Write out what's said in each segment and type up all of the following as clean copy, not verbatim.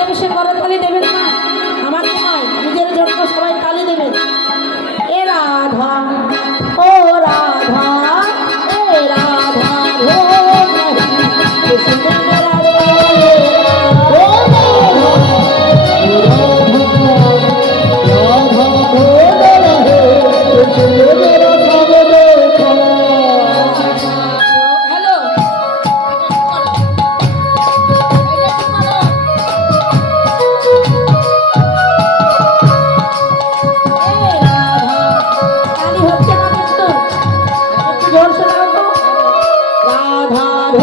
মিলেমিশে করে তালি দেবেন না, আমাকে নয়, নিজের জন্য সবাই তালি দেবেন। এ রাধা ও রাধা, এ রাধা ও কৃষ্ণ রাধা, ও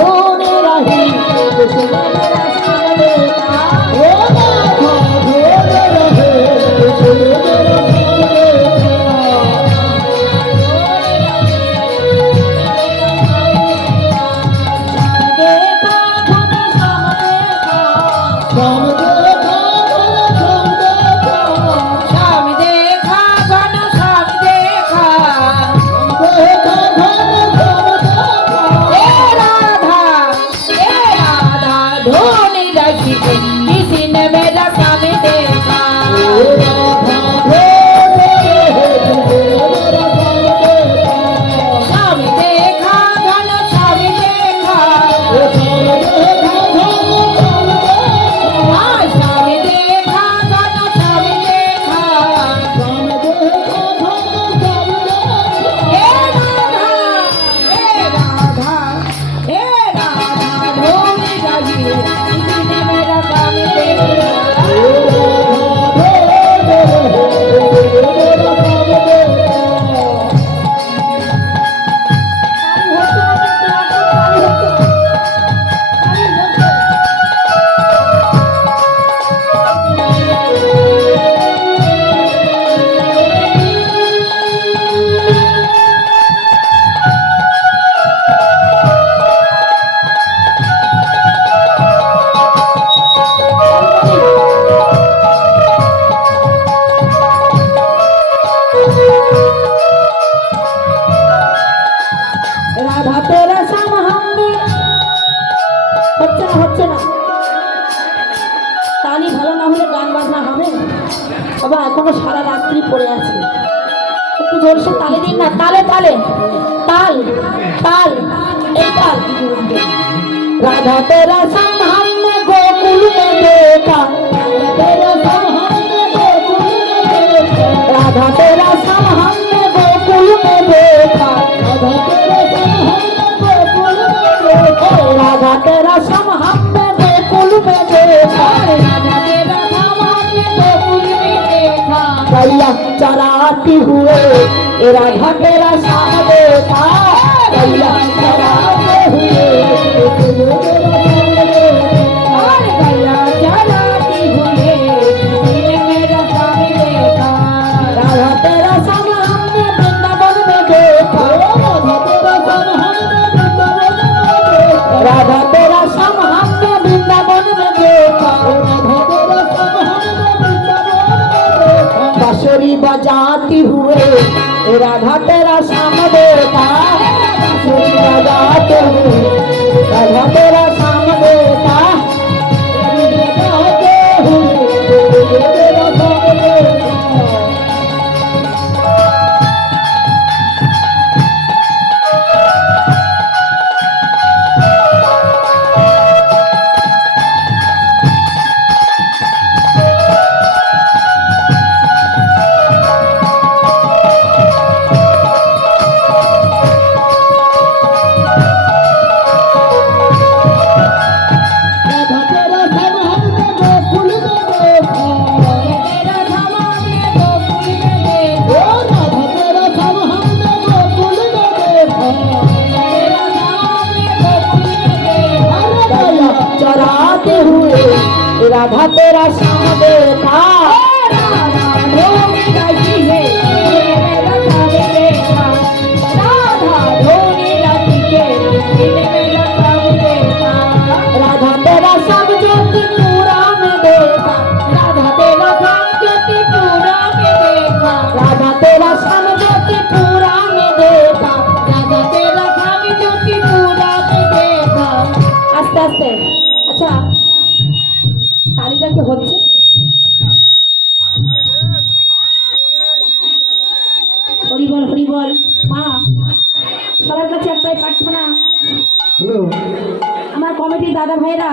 বাবা এখনো সারা রাত্রি পড়ে আছে, একটু জোরসে তালে দিন না, তালে তালে তাল তাল এই তাল। রাধা তেরা संग हमने गोकुल में देखा, राधा तेरा संग हमने गोकुल में देखा, राधा तेरा संग हमने गोकुल में देखा, गैया चराती हुए राधा तेरा शाम देखा, गैया चराते हुए गैया चराती हुए मेरा शाम देखा, राधा तेरा शाम हमने वृंदावन में देखा, राधा तेरा शाम हमने वृंदावन में देखा, बांसुरी बजाती हुए राधा तेरा शाम देखा, बांसुरी बजाते हुए राधा तेरा शाम देखा, बजाते हुए तेरा शाम देखा। राधा तेरा शाम देखा, राधा तेरा सब ज्योति पूरा में देखा, राधा तेरा सब ज्योति पूरा में देखा, राधा तेरा सब ज्योति पूरा में देखा, राधा तेरा सब ज्योति पूरा में देखा। आस्ते आस्ते अच्छा तालीটা একটু হচ্ছে। হরিবল হরিবল। মা, সবার কাছে একটাই প্রার্থনা, আমার কমিটির দাদা ভাইরা